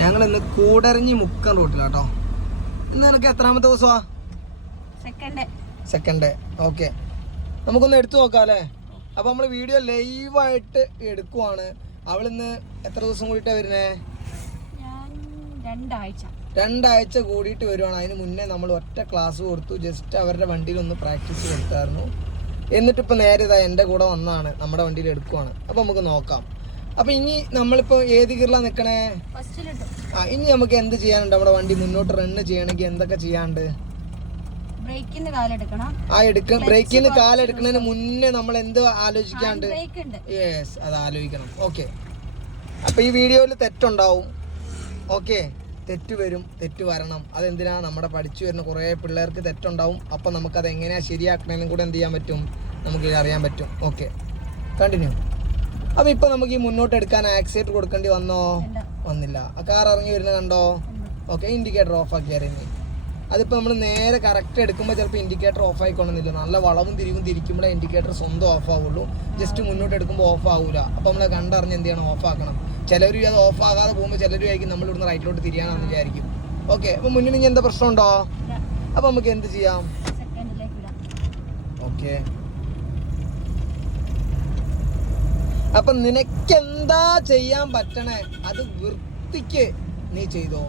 ഞങ്ങൾ ഇന്ന് കൂടരഞ്ഞി മുക്കം റൂട്ടിലാട്ടോ. ഇന്ന് നിനക്ക് എത്രാമത്തെ ദിവസമാ? സെക്കൻഡ്. ഓക്കെ, നമുക്കൊന്ന് എടുത്തു നോക്കാം അല്ലേ. അപ്പൊ നമ്മള് വീഡിയോ ലൈവായിട്ട് എടുക്കുവാണ്. അവളിന്ന് എത്ര ദിവസം കൂടിയിട്ടാ വരുന്നേ? 2 ആഴ്ച കൂടിയിട്ട് വരുവാണ്. അതിന് മുന്നേ നമ്മൾ ഒറ്റ ക്ലാസ് കൊടുത്തു, ജസ്റ്റ് അവരുടെ വണ്ടിയിൽ ഒന്ന് പ്രാക്ടീസ് കൊടുത്തായിരുന്നു. എന്നിട്ട് ഇപ്പൊ നേരെ ഇതാ എൻ്റെ കൂടെ വന്നാണ്, നമ്മുടെ വണ്ടിയിൽ എടുക്കുവാണ്. അപ്പൊ നമുക്ക് നോക്കാം. അപ്പൊ ഇനി നമ്മളിപ്പോ ഏത് ഗിയറിലാ നിക്കണേ? ഇനി നമുക്ക് എന്ത് ചെയ്യാനുണ്ട്? നമ്മുടെ വണ്ടി മുന്നോട്ട് റണ്ണ് ചെയ്യണമെങ്കിൽ എന്തൊക്കെ ചെയ്യാണ്ട്? ബ്രേക്കിന്ന് കാലെടുക്കുന്നതിന് മുന്നേ നമ്മൾ എന്ത് ആലോചിക്കാണ്ട്? യെസ്, അത് ആലോചിക്കണം. ഓക്കെ, അപ്പൊ ഈ വീഡിയോയിൽ തെറ്റുണ്ടാവും. ഓക്കെ, തെറ്റ് വരും, തെറ്റ് വരണം. അതെന്തിനാ? നമ്മുടെ പഠിച്ചു വരുന്ന കുറേ പിള്ളേർക്ക് തെറ്റുണ്ടാവും. അപ്പൊ നമുക്കത് എങ്ങനെയാ ശരിയാക്കണമെന്നും കൂടെ എന്ത് ചെയ്യാൻ പറ്റും? നമുക്ക് അറിയാൻ പറ്റും. Okay, continue. അപ്പൊ ഇപ്പൊ നമുക്ക് ഈ മുന്നോട്ട് എടുക്കാൻ ആക്സിലേറ്റർ കൊടുക്കേണ്ടി വന്നോ? വന്നില്ല. ആ കാർ ഇറങ്ങി വരുന്നത് കണ്ടോ? ഓക്കെ, ഇൻഡിക്കേറ്റർ ഓഫ് ആക്കിയായിരുന്നു. അതിപ്പോൾ നമ്മൾ നേരെ കറക്റ്റ് എടുക്കുമ്പോൾ ചിലപ്പോൾ ഇൻഡിക്കേറ്റർ ഓഫ് ആയിക്കൊള്ളുന്നില്ല. നല്ല വളവും തിരിവും തിരിക്കുമ്പോഴേ ഇൻഡിക്കേറ്റർ സ്വന്തം ഓഫ് ആവുള്ളൂ. ജസ്റ്റ് മുന്നോട്ട് എടുക്കുമ്പോൾ ഓഫ് ആവൂല. അപ്പോൾ നമ്മൾ കണ്ടറിഞ്ഞ് എന്ത് ചെയ്യണം? ഓഫ് ആക്കണം. ചിലവരും അത് ഓഫ് ആകാതെ പോകുമ്പോൾ ചിലരും ആയിരിക്കും നമ്മൾ ഇവിടുന്ന് റൈറ്റിലോട്ട് തിരിയാണെന്ന് വിചാരിക്കും. ഓക്കെ, അപ്പോൾ മുന്നിൽ ഇനി എന്താ പ്രശ്നമുണ്ടോ? അപ്പോൾ നമുക്ക് എന്ത് ചെയ്യാം? ഓക്കെ, അപ്പൊ നിനക്കെന്താ ചെയ്യാൻ പറ്റണേ അത് വൃത്തിക്ക് നീ ചെയ്തോ.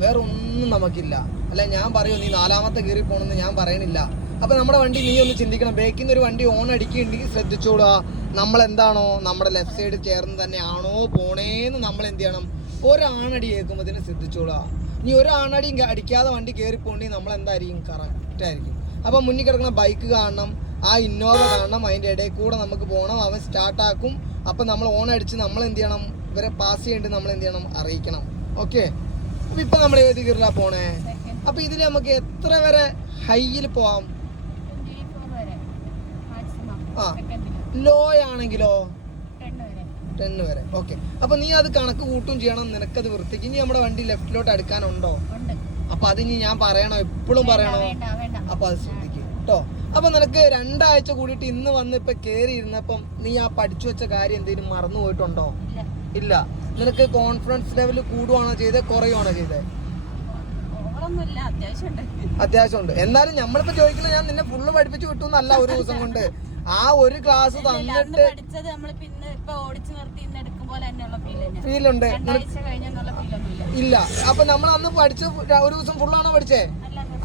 വേറെ ഒന്നും നമുക്കില്ല. അല്ല, ഞാൻ പറയൂ നീ 4ാമത്തെ കയറി പോണെന്ന് ഞാൻ പറയണില്ല. അപ്പൊ നമ്മുടെ വണ്ടി നീ ഒന്ന് ചിന്തിക്കണം. ബേക്കിൽ നിന്ന് ഒരു വണ്ടി ഓൺ അടിക്കുന്നുണ്ടെങ്കിൽ ശ്രദ്ധിച്ചോളുക. നമ്മൾ എന്താണോ നമ്മുടെ ലെഫ്റ്റ് സൈഡ് ചേർന്ന് തന്നെയാണോ പോണേന്ന് നമ്മൾ എന്ത് ചെയ്യണം? ഒരാണടി കേൾക്കുമ്പോൾ തന്നെ ശ്രദ്ധിച്ചോളുക. നീ ഒരാണടി അടിക്കാതെ വണ്ടി കയറി പോകണ്ടെങ്കിൽ നമ്മൾ എന്തായിരിക്കും? കറക്റ്റ് ആയിരിക്കും. അപ്പൊ മുന്നിൽ കിടക്കുന്ന ബൈക്ക് കാണണം, ആ ഇന്നോവ കാണണം, അതിന്റെ ഇടയിൽ കൂടെ നമുക്ക് പോകണം. അവൻ സ്റ്റാർട്ടാക്കും. അപ്പൊ നമ്മൾ ഓൺ അടിച്ച് നമ്മൾ എന്ത് ചെയ്യണം? ഇവരെ പാസ് ചെയ്യേണ്ടി നമ്മൾ എന്ത് ചെയ്യണം? അറിയിക്കണം. ഓക്കെ, അപ്പൊ ഇപ്പൊ നമ്മൾ ഏത് ഗിയറിലാ പോണേ? അപ്പൊ ഇതിൽ നമുക്ക് എത്ര വരെ ഹൈയിൽ പോവാം? ലോ ആണെങ്കിലോ 10 വരെ. ഓക്കെ, അപ്പൊ നീ അത് കണക്ക് കൂട്ടും ചെയ്യണം. നിനക്കത് വൃത്തിക്ക്. ഇനി നമ്മുടെ വണ്ടി ലെഫ്റ്റിലോട്ട് അടുക്കാനുണ്ടോ? അപ്പൊ അത് ഇനി ഞാൻ പറയണോ? എപ്പോഴും പറയണോ? അപ്പൊ അത് ശ്രദ്ധിക്കും കേട്ടോ. അപ്പൊ നിനക്ക് 2 ആഴ്ച കൂടിയിട്ട് ഇന്ന് വന്ന് ഇപ്പൊ കേറി ഇരുന്നപ്പം നീ ആ പഠിച്ചു വെച്ച കാര്യം എന്തെങ്കിലും മറന്നു പോയിട്ടുണ്ടോ? ഇല്ല. നിനക്ക് കോൺഫിഡൻസ് ലെവൽ കൂടുവാണോ ചെയ്തത്, കുറയുവാണോ ചെയ്തത്? അത്യാവശ്യമുണ്ട്. എന്നാലും നമ്മളിപ്പോ ചോദിക്കുന്നത്, ഞാൻ നിന്നെ ഫുള്ള് പഠിപ്പിച്ചു വിട്ടു എന്നല്ല. ഒരു ദിവസം കൊണ്ട് ആ ഒരു ക്ലാസ് തന്നിട്ട് ഫീലുണ്ട് ഇല്ല. അപ്പൊ നമ്മൾ അന്ന് പഠിച്ച് ഒരു ദിവസം ഫുള്ളാണോ പഠിച്ചേ?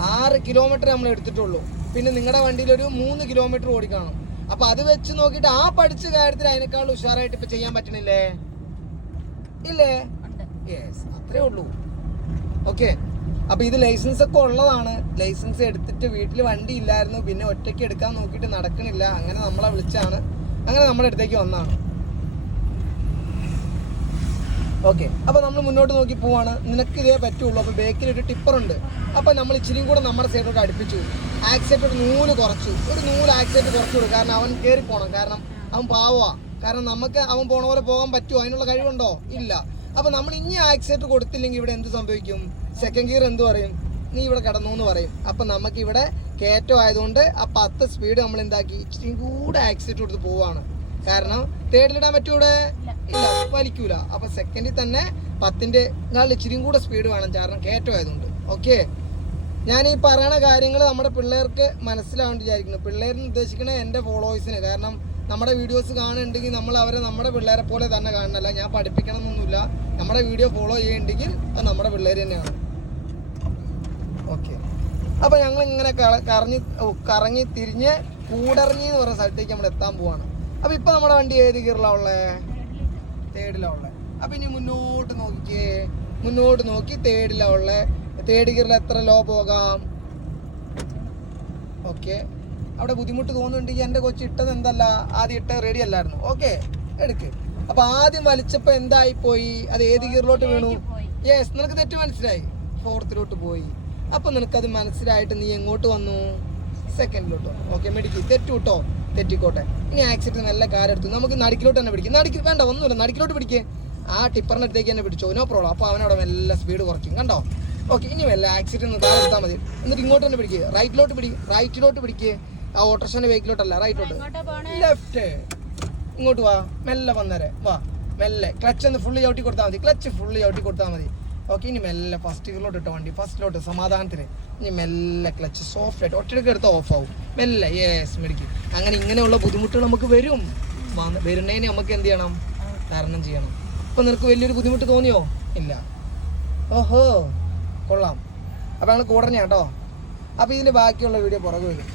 6 കിലോമീറ്റർ നമ്മൾ എടുത്തിട്ടുള്ളൂ. പിന്നെ നിങ്ങളുടെ വണ്ടിയിൽ ഒരു 3 കിലോമീറ്റർ ഓടിക്കണം. അപ്പൊ അത് വെച്ച് നോക്കിയിട്ട് ആ പഠിച്ച കാര്യത്തിൽ അതിനേക്കാൾ ഉഷാറായിട്ട് ഇപ്പൊ ചെയ്യാൻ പറ്റണില്ലേ? ഇല്ലേ? യെസ്, അത്രേ ഉള്ളൂ. ഓക്കെ, അപ്പൊ ഇത് ലൈസൻസ് ഒക്കെ ഉള്ളതാണ്. ലൈസൻസ് എടുത്തിട്ട് വീട്ടിൽ വണ്ടി ഇല്ലായിരുന്നു, പിന്നെ ഒറ്റയ്ക്ക് എടുക്കാൻ നോക്കിയിട്ട് നടക്കണില്ല. അങ്ങനെ നമ്മളെ വിളിച്ചാണ്, അങ്ങനെ നമ്മുടെ അടുത്തേക്ക് വന്നാണ്. ഓക്കെ, അപ്പൊ നമ്മൾ മുന്നോട്ട് നോക്കി പോവാണ്. നിനക്ക് ഇതേ പറ്റുള്ളൂ. അപ്പൊ ബേക്കിൽ ഒരു ടിപ്പറുണ്ട്. അപ്പൊ നമ്മൾ ഇച്ചിരിയും കൂടെ നമ്മുടെ സൈഡിലോട്ട് അടുപ്പിച്ചു. ആക്സിലേറ്റർ നൂല് കുറച്ചു. ഒരു 100 ആക്സിലേറ്റർ കുറച്ചു കൊടുക്കും. കാരണം അവൻ കയറി പോകണം. കാരണം അവൻ പാവാ. കാരണം നമുക്ക് അവൻ പോണ പോലെ പോകാൻ പറ്റുമോ? അതിനുള്ള കഴിവുണ്ടോ? ഇല്ല. അപ്പൊ നമ്മൾ ഇനി ആക്സിലേറ്റർ കൊടുത്തില്ലെങ്കിൽ ഇവിടെ എന്ത് സംഭവിക്കും? സെക്കൻഡ് ഗിയർ എന്ത് പറയും? നീ ഇവിടെ കിടന്നു എന്ന് പറയും. അപ്പൊ നമുക്ക് ഇവിടെ കയറ്റം ആയതുകൊണ്ട് ആ 10 സ്പീഡ് നമ്മൾ എന്താക്കി? ഇച്ചിരി കൂടെ ആക്സിലേറ്റർ കൊടുത്ത് പോവാണ്. കാരണം തേർഡിലിടാൻ പറ്റൂടെ? ഇല്ല, വലിക്കൂല. അപ്പൊ സെക്കൻഡിൽ തന്നെ 10ന്റെ ഇച്ചിരിയും കൂടെ സ്പീഡ് വേണം, കാരണം കയറ്റം ആയതുകൊണ്ട്. ഓക്കെ, ഞാൻ ഈ പറയണ കാര്യങ്ങൾ നമ്മുടെ പിള്ളേർക്ക് മനസ്സിലാവേണ്ടി വിചാരിക്കുന്നു. പിള്ളേരിന് ഉദ്ദേശിക്കണ എൻ്റെ ഫോളോവേഴ്സിന്. കാരണം നമ്മുടെ വീഡിയോസ് കാണുന്നുണ്ടെങ്കിൽ നമ്മൾ അവരെ നമ്മുടെ പിള്ളേരെ പോലെ തന്നെ കാണണമല്ല. ഞാൻ പഠിപ്പിക്കണം എന്നൊന്നുമില്ല. നമ്മുടെ വീഡിയോ ഫോളോ ചെയ്യുന്നുണ്ടെങ്കിൽ അത് നമ്മുടെ പിള്ളേർ തന്നെയാണ്. ഓക്കെ, അപ്പൊ ഞങ്ങൾ ഇങ്ങനെ കറങ്ങി തിരിഞ്ഞ് കൂടറങ്ങി എന്ന് പറയുന്ന സ്ഥലത്തേക്ക് നമ്മൾ എത്താൻ പോവാണ്. അപ്പൊ ഇപ്പൊ നമ്മുടെ വണ്ടി ഏത് ഗിയറിലാ ഉള്ളേ? തേർഡിലാ ഉള്ളേ. അപ്പൊ ഇനി മുന്നോട്ട് നോക്കിക്കേ. മുന്നോട്ട് നോക്കി തേർഡിലാ ഉള്ളേ. തേർഡ് ഗിയറിൽ എത്ര ലോ പോകാം? ഓക്കെ, അവിടെ ബുദ്ധിമുട്ട് തോന്നുന്നുണ്ടെങ്കിൽ എൻ്റെ കൊച്ചു ഇട്ടത് എന്തല്ല, ആദ്യം ഇട്ട റെഡി അല്ലായിരുന്നു. ഓക്കെ, എടുക്ക്. അപ്പൊ ആദ്യം വലിച്ചപ്പോ എന്തായി പോയി? അത് ഏത് ഗിയറിലോട്ട് വീണു? യെസ്, നിനക്ക് തെറ്റ് മനസ്സിലായി. 4th പോയി. അപ്പൊ നിനക്കത് മനസ്സിലായിട്ട് നീ എങ്ങോട്ട് വന്നു? സെക്കൻഡിലോട്ട് വന്നു. ഓക്കെ, മെഡിക്കൽ തെറ്റു കേട്ടോ, തെറ്റിക്കോട്ടെ. ഇനി ആക്സിഡന്റ് നല്ല കാരെടുത്തു. നമുക്ക് നടുക്കിലോട്ട് തന്നെ പിടിക്കും. വേണ്ട, ഒന്നുമില്ല, നടുക്കിലോട്ട് പിടിക്കേ. ആ ടിപ്പറിന്റെ അടുത്തേക്ക് തന്നെ പിടിച്ചോ, നോ പ്രോബ്ലം. അപ്പൊ അവനവിടെ മെല്ലെ സ്പീഡ് കുറയ്ക്കും. കണ്ടോ? ഓക്കെ, ഇനി വല്ല ആക്സിഡന്റ് താഴെ എടുത്താൽ മതി. എന്നിട്ട് ഇങ്ങോട്ട് തന്നെ പിടിക്കുക. റൈറ്റിലോട്ട് പിടിക്കുക. ആ ഓട്ടോറിക്ഷന്റെ ബേക്കിലോട്ടല്ല, റൈറ്റിലോട്ട്. ലെഫ്റ്റ്. ഇങ്ങോട്ട് വാ, മെല്ലെ വന്നേരെ വാ. മെല്ലെ ക്ലച്ച് ഒന്ന് ഫുള്ള് ചവിട്ടി കൊടുത്താൽ മതി. ഓക്കെ, ഇനി മെല്ലെ ഫസ്റ്റ് ഗിയറിലോട്ട് ഇട്ട വണ്ടി, ഫസ്റ്റിലോട്ട് സമാധാനത്തിന്. ഇനി മെല്ലെ ക്ലച്ച് സോഫ്റ്റ് ആയിട്ട് ഒറ്റയ്ക്ക് എടുത്ത് ഓഫ് ആവും. മെല്ലെ യെസ് മേടിക്കും. അങ്ങനെ ഇങ്ങനെയുള്ള ബുദ്ധിമുട്ടുകൾ നമുക്ക് വരും. വരുന്നതിന് നമുക്ക് എന്ത് ചെയ്യണം? തരണം ചെയ്യണം. ഇപ്പം നിനക്ക് വലിയൊരു ബുദ്ധിമുട്ട് തോന്നിയോ? ഇല്ല. ഓഹോ, കൊള്ളാം. അപ്പോൾ ഞങ്ങൾ കൂടഞ്ഞ കേട്ടോ. അപ്പോൾ ഇതിന് ബാക്കിയുള്ള വീഡിയോ പുറകെ വരും.